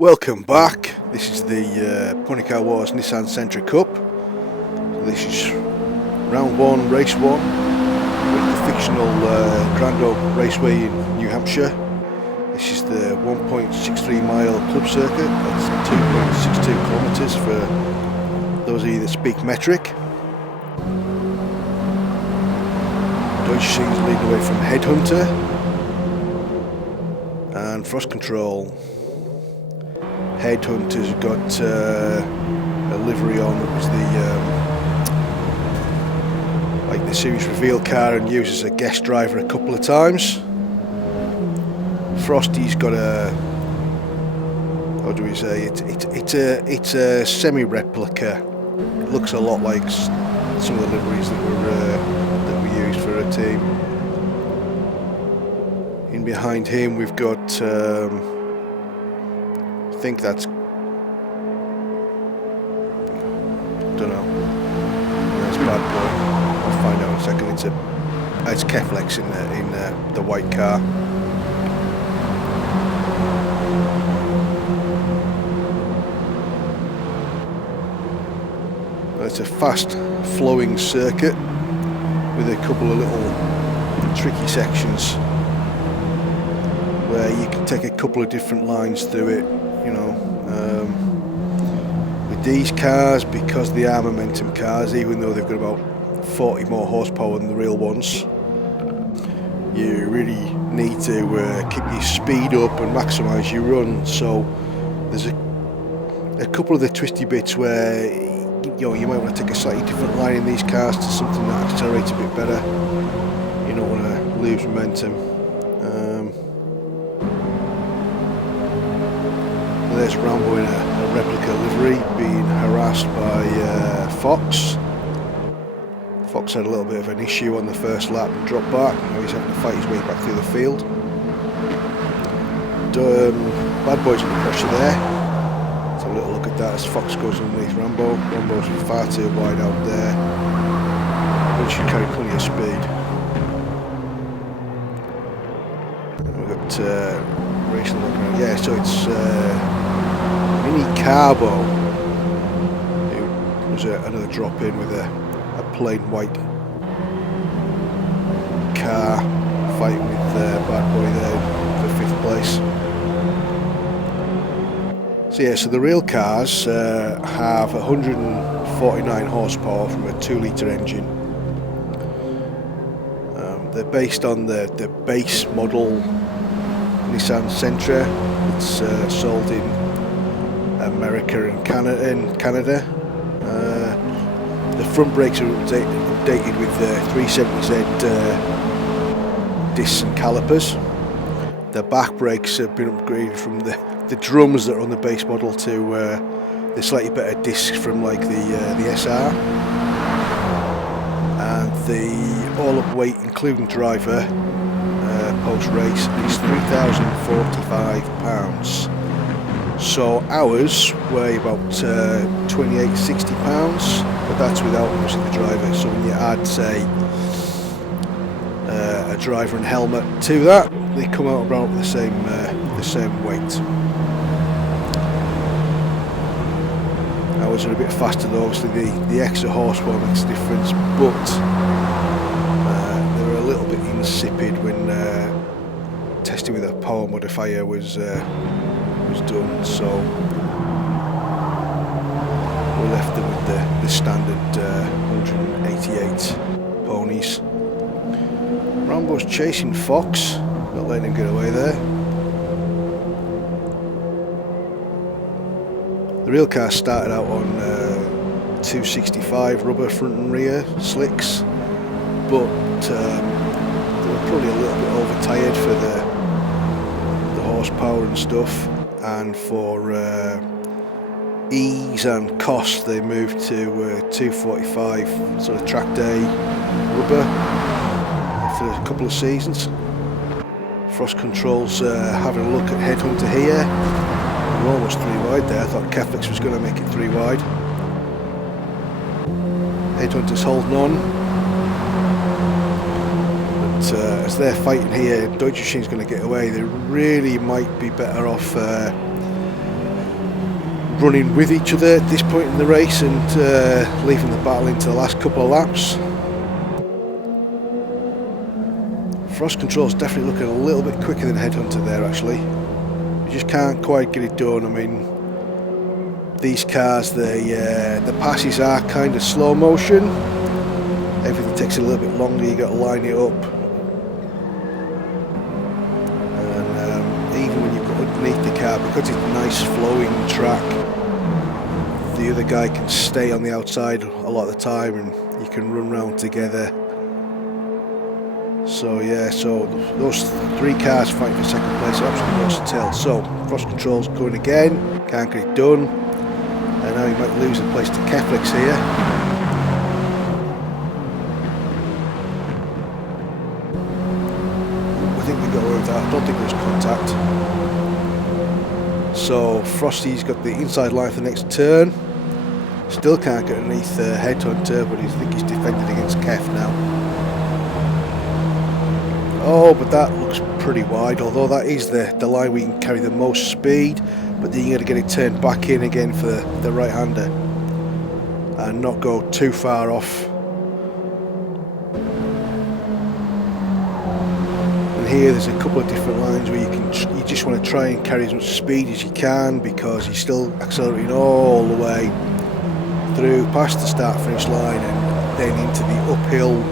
Welcome back. This is the Pony Car Wars Nissan Sentra Cup. So this is round one, race one, with the fictional Grand Oak Raceway in New Hampshire. This is the 1.63 mile club circuit. That's 2.62 kilometres for those of you that speak metric. Deutsche Scene's leading away from Headhunter and Frost Control. Headhunter's got a livery on that was the like the series reveal car and used as a guest driver a couple of times. Frosty's got a, how do we say, it's a semi-replica. It looks a lot like some of the liveries that we used for a team. In behind him we've got I think that's, don't know, that's Bad Boy. I'll find out in a second. It's Keflex in the white car. It's a fast flowing circuit with a couple of little tricky sections where you can take a couple of different lines through it. You know, with these cars, because they are momentum cars, even though they've got about 40 more horsepower than the real ones, you really need to keep your speed up and maximise your run. So there's a couple of the twisty bits where you might want to take a slightly different line in these cars to something that accelerates a bit better. You don't want to lose momentum. There's Rambo in a replica livery being harassed by Fox. Fox had a little bit of an issue on the first lap and dropped back. Now he's having to fight his way back through the field. Bad Boy's under pressure there. Let's have a little look at that as Fox goes underneath Rambo. Rambo's far too wide out there. But should carry plenty of speed. We've got racing looking around. Yeah, so it's Mini Carbo, who was another drop in with a plain white car, fighting with Bad Boy there for 5th place. So yeah, so the real cars have 149 horsepower from a 2-litre engine. They're based on the base model Nissan Sentra. It's sold in America and Canada. The front brakes are updated with 370Z discs and calipers. The back brakes have been upgraded from the drums that are on the base model to the slightly better discs from like the SR. And the all-up weight, including driver, post-race is 3,045 pounds. So ours weigh about 28-60 pounds, but that's without obviously the driver. So when you add, say, a driver and helmet to that, they come out about the same weight. Ours are a bit faster though. Obviously the extra horsepower makes a difference, but they're a little bit insipid when testing with a power modifier was done, so we left them with the standard 188 ponies. Rambo's chasing Fox, not letting him get away there. The real car started out on 265 rubber front and rear slicks, but they were probably a little bit overtired for the horsepower and stuff. And for ease and cost, they moved to 245 sort of track day rubber for a couple of seasons. Frost Control's having a look at Headhunter here. We're almost 3 wide there. I thought Keflex was going to make it 3 wide. Headhunter's holding on. But as they're fighting here, Deutsche Scene's going to get away. They really might be better off running with each other at this point in the race and leaving the battle into the last couple of laps. Frost Control's definitely looking a little bit quicker than Headhunter there actually. You just can't quite get it done. I mean, these cars, the passes are kind of slow motion. Everything takes a little bit longer, you got to line it up. And even when you go underneath the car, because it's a nice flowing track, the other guy can stay on the outside a lot of the time and you can run around together. So yeah, so those three cars fighting for second place, absolutely versatile. So Frost Control's going again, can't get it done, and now he might lose a place to Keflix here. I think we got away with that. I don't think there was contact. So Frosty's got the inside line for the next turn. Still can't get underneath Headhunter, but I think he's defended against Kef now. Oh, but that looks pretty wide, although that is the line where you can carry the most speed, but then you got to get it turned back in again for the right-hander and not go too far off. And here there's a couple of different lines where you just want to try and carry as much speed as you can, because you're still accelerating all the way through past the start-finish line and then into the uphill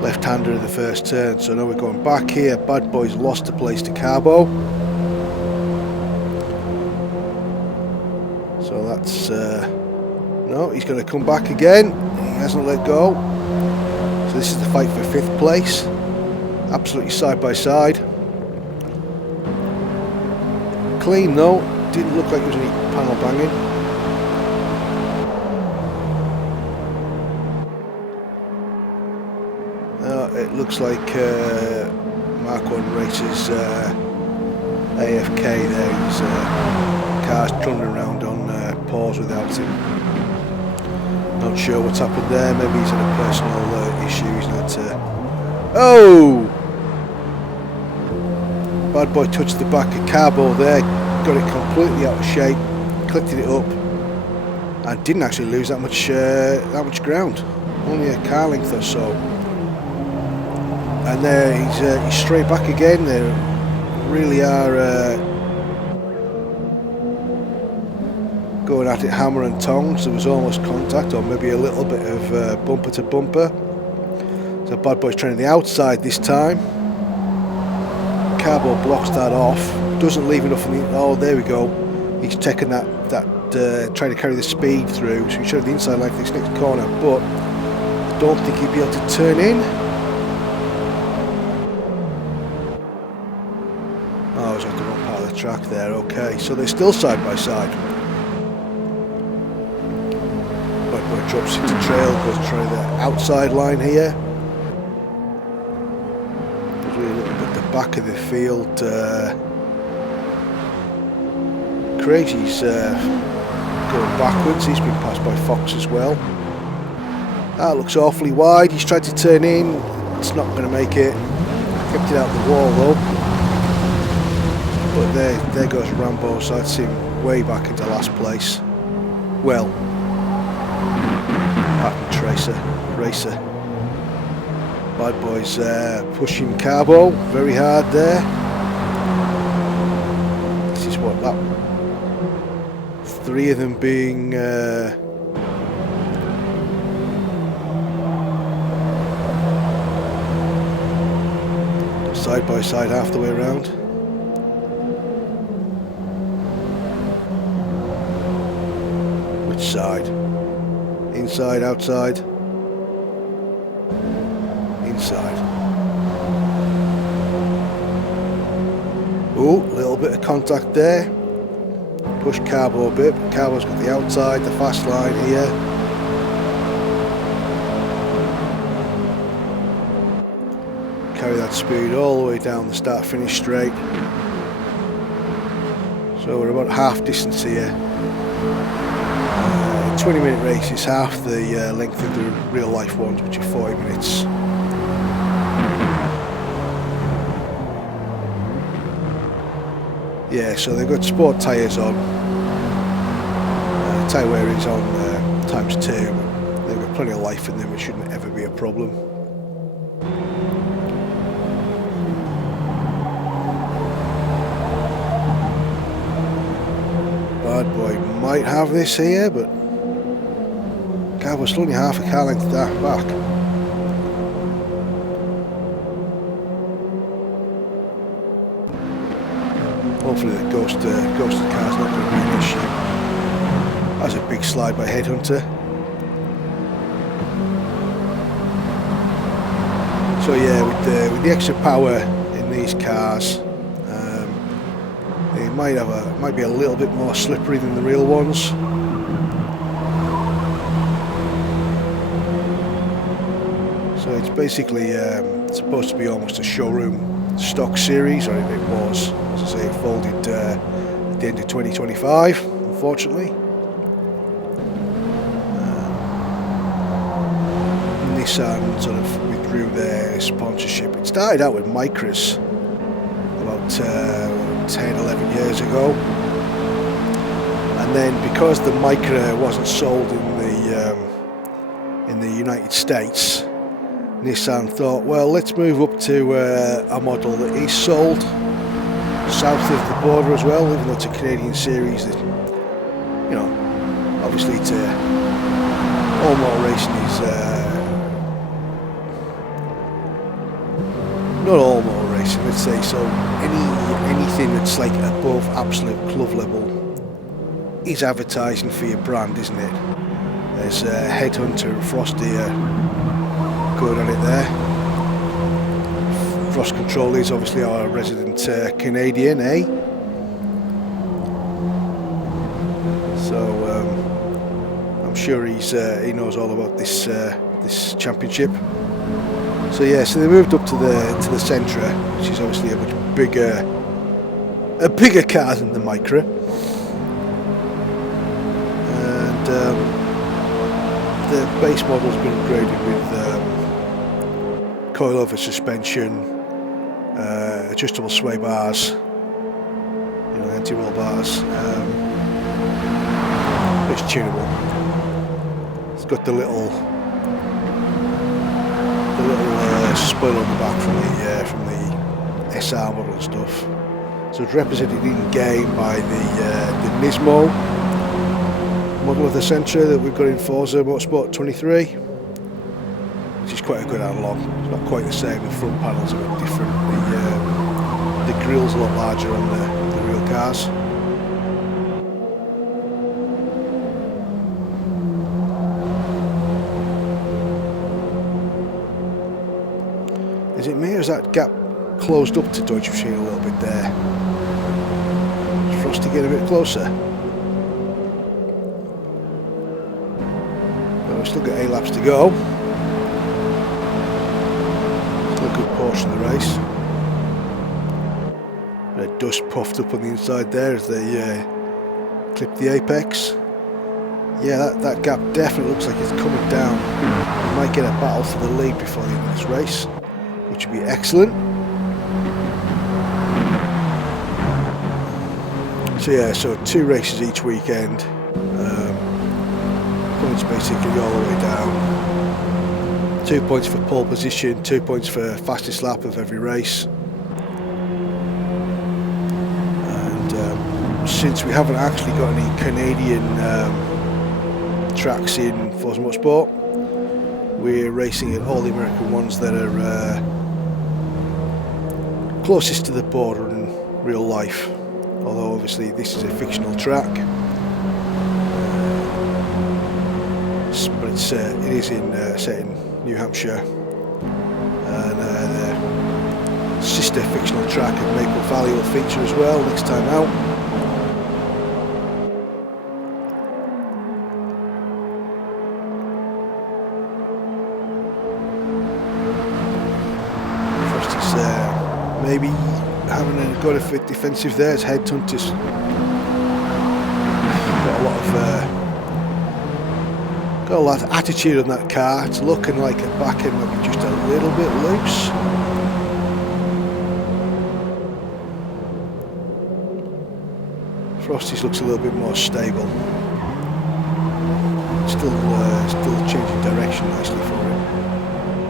left-hander of the first turn. So now we're going back here. Bad Boy's lost a place to Carbo. So that's no, he's going to come back again. He hasn't let go. So this is the fight for 5th place. Absolutely side by side. Clean though. Didn't look like there was any panel banging. It looks like Mark 1 Racer's AFK there. His car's trundling around on pause without him. Not sure what's happened there. Maybe he's had a personal issue. He's not. Oh! Bad Boy touched the back of Carbo there. Got it completely out of shape. Clipped it up, and didn't actually lose that much ground. Only a car length or so. And there he's straight back again. They really are going at it hammer and tongs. There was almost contact, or maybe a little bit of bumper to bumper. So Bad Boy's trying the outside this time. Carbo blocks that off. Doesn't leave enough in the... Oh, there we go. He's taking that trying to carry the speed through. So he showed the inside line for this next corner, but I don't think he'd be able to turn in. Oh, I was at the wrong part of the track there. Okay, so they're still side by side. Bad Boy drops into trail, goes to try the outside line here. Really looking at the back of the field. Crazy's going backwards. He's been passed by Fox as well. That looks awfully wide. He's tried to turn in. It's not going to make it. Kept it out the wall though. But there goes Rambo, so that's him way back into last place. Well, patent racer. Bad Boy's pushing Carbo very hard there. This is what, lap 3 of them being side by side half the way around. Which side? Inside, outside? Inside. Oh, a little bit of contact there. Push Carbo a bit, but Carbo's got the outside, the fast line here. Carry that speed all the way down the start-finish straight. So we're about half distance here. 20-minute race is half the length of the real-life ones, which are 40 minutes. Yeah, so they've got sport tyres on. tyre wear is on ×2. They've got plenty of life in them, it shouldn't ever be a problem. Bad boy might have this here, but God, we're still only half a car length back. Hopefully the ghost car's not going to be an issue. That's a big slide by Headhunter. So yeah, with the extra power in these cars, it might be a little bit more slippery than the real ones. So it's basically supposed to be almost a showroom stock series, or it was, as I say, it folded at the end of 2025, unfortunately. Nissan sort of withdrew their sponsorship. It started out with Micras about 10-11 years ago, and then because the Micra wasn't sold in the United States, Nissan thought, well, let's move up to a model that is sold south of the border as well, even though it's a Canadian series. That, you know, obviously it's all motor racing is not all motor racing, let's say. So anything that's like above absolute club level is advertising for your brand, isn't it? There's Headhunter and Frosty good on it there. Frost Control is obviously our resident Canadian, eh? So I'm sure he knows all about this this championship. So yeah, so they moved up to the Sentra, which is obviously a much bigger car than the Micra, and the base model's been upgraded with coilover suspension, adjustable sway bars, you know, anti-roll bars. It's tunable. It's got the little spoiler on the back from the SR model and stuff. So it's represented in game by the Nismo model of the Sentra that we've got in Forza Motorsport 23, which is quite a good analog. It's not quite the same. The front panels are a bit different. The grill's a lot larger on the real cars. Is it me, or is that gap closed up to Deutsche Machine a little bit there? Is Frosty getting a bit closer? Well, we've still got 8 laps to go. Still a good portion of the race. Bit of dust puffed up on the inside there as they clip the apex. Yeah, that gap definitely looks like it's coming down. We might get a battle for the lead before the end of this race, which would be excellent. So yeah, so 2 races each weekend. Points basically all the way down. 2 points for pole position, 2 points for fastest lap of every race. And since we haven't actually got any Canadian tracks in Forza Motorsport, we're racing at all the American ones that are closest to the border in real life, although obviously this is a fictional track, but it is set in New Hampshire, and the sister fictional track at Maple Valley will feature as well next time out. Maybe having a good defensive there as Headhunter's got a lot of attitude on that car. It's looking like a back end might be just a little bit loose. Frosty's looks a little bit more stable. still changing direction nicely for it.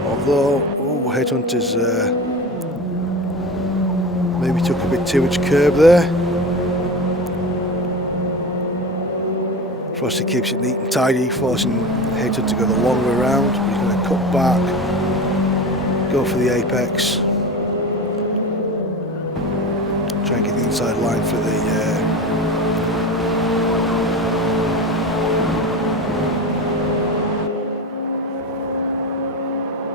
Although, Headhunter's maybe took a bit too much curb there. Frosty keeps it neat and tidy, forcing Headhunter to go the long way around. He's going to cut back, go for the apex, try and get the inside line for the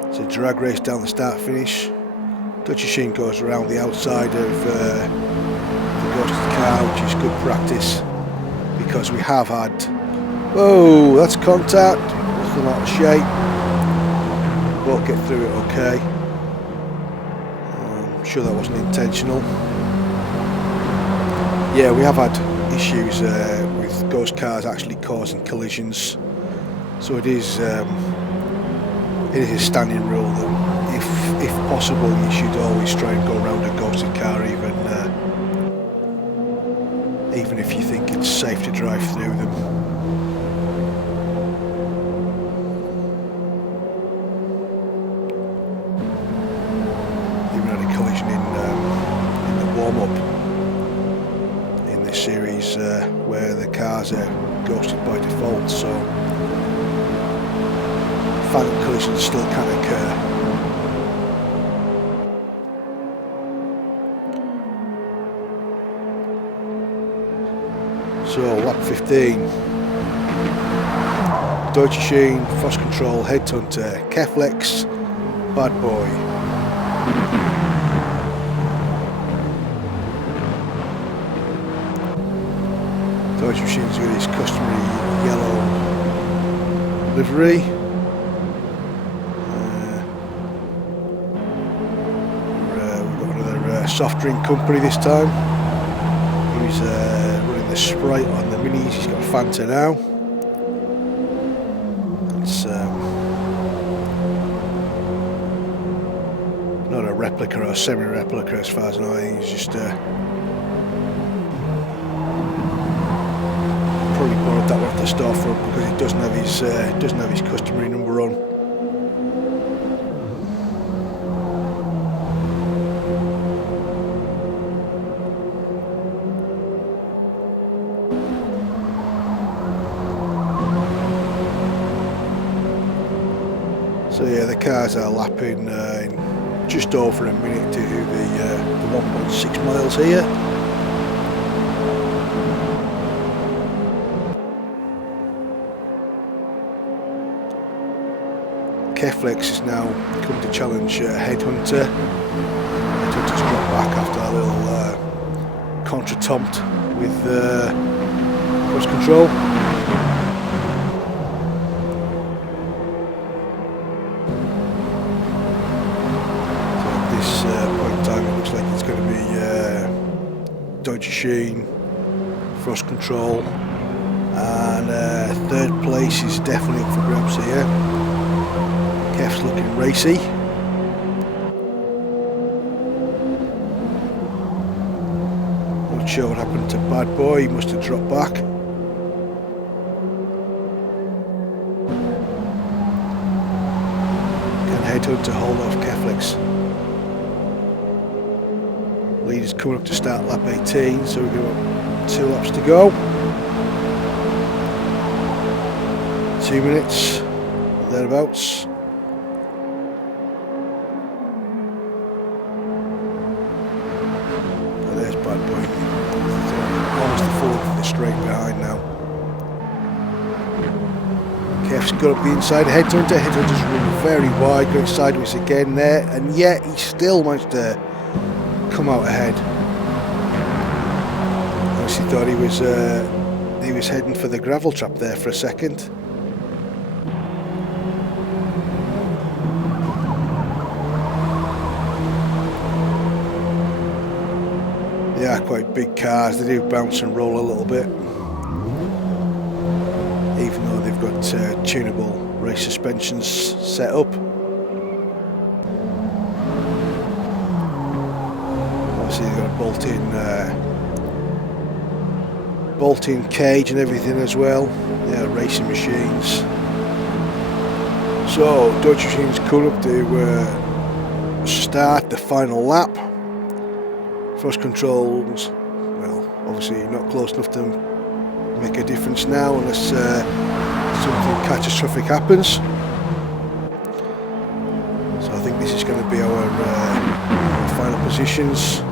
it's a drag race down the start finish. Dutch Machine goes around the outside of the ghosted car, which is good practice because we have had, whoa, that's contact, nothing out of shape, won't get through it okay. I'm sure that wasn't intentional. Yeah, we have had issues with ghost cars actually causing collisions, so it is a standing rule that if possible you should always try and go around a ghosted car, even if you think it's safe to drive through them. Even had a collision in the warm-up in this series where the cars are ghosted by default, so phantom collisions still can occur. So lap 15, Deutsche Machine, Frost Control, Headhunter, Keflex, Bad Boy. Deutsche Machine's got his customary yellow livery. We've got another soft drink company this time. He's running the Sprite on the Minis. He's got Fanta now. It's not a replica or a semi-replica as far as I know. He's just probably borrowed that one off the storefront because it doesn't have his customary number on. So yeah, the cars are lapping in just over a minute to the 1.6 miles here. Keflex is now come to challenge Headhunter. Headhunter's dropped back after a little contretemps with cross control. Deutsche Machine, Frost Control, and third place is definitely up for grabs here. Kef's looking racy. Not sure what happened to Bad Boy, he must have dropped back. Can Headhunter hold off Keflex? Leader's coming up to start lap 18, so we've got 2 laps to go. 2 minutes, thereabouts. Oh, there's Bad Boy. Almost the full for the straight behind now. Kef's got up the inside, Headhunter. Headhunter's running very wide, going sideways again there, and yet he still managed to come out ahead. I actually thought he was heading for the gravel trap there for a second. They are quite big cars, they do bounce and roll a little bit, even though they've got tunable race suspensions set up. Obviously they've got a bolt-in bolt-in cage and everything as well. Yeah, racing machines. So Dodge Machine's coming up to start the final lap. Thrust controls, well, obviously not close enough to make a difference now unless something catastrophic happens. So I think this is going to be our final positions.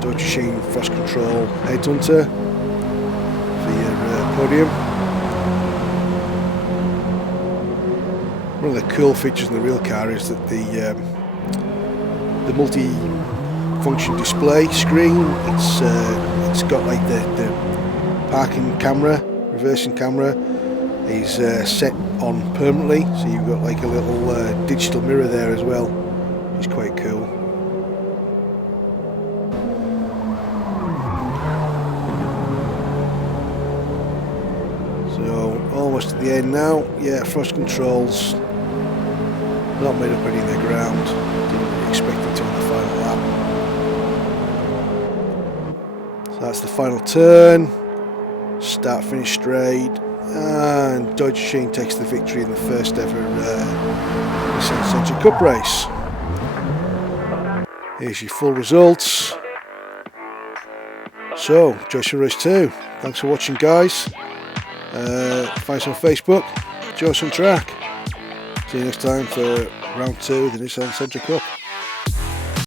Dodge Machine Thrust Control Headhunter for your podium. One of the cool features in the real car is that the multi-function display screen, it's got like the parking camera, reversing camera is set on permanently, so you've got like a little digital mirror there as well, which is quite cool. So almost at the end now. Yeah, thrust controls not made up any of the ground, didn't really expect it to on the final lap. So that's the final turn, start finish straight, and Dodge Machine takes the victory in the first ever Nissan Sentra Cup race. Here's your full results. So, Joyce Race 2. Thanks for watching, guys. Find us on Facebook, Joyce on Track. See you next time for round 2 of the Nissan Sentra Cup.